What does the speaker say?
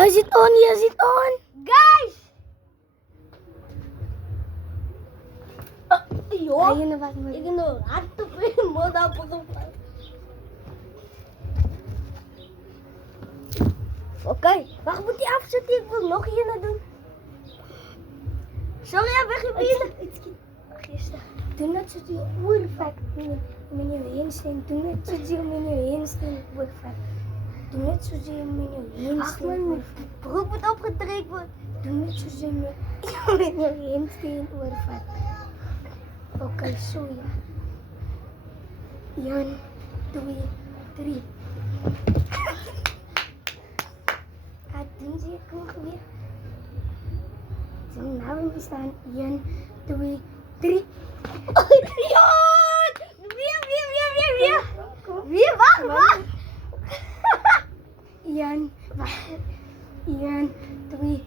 Ja, zit on, ja, zit on. Guys! Joh, Ayun na, bakit mo? ignorante pa yung mo dapat ko pa. Oké, wacht, moet die afzetten? Ik wil nog hier naar doen. Sorry, weg je binnen. Gisteren. Doe net zoals je oervaak met je heensteken. Doe net zoals je met je heensteken oervaak. Doe net zoals je met je Ach, heensteken mijn oervaak. broek moet opgetrekt worden. Doe net zoals je met je heensteken oervaak. Oké, zo ja. 1, 2, 3. At dun siya kung kaya. So, namin staan. 1, 2, 3. Yan! Weer, wacht. 1, 2,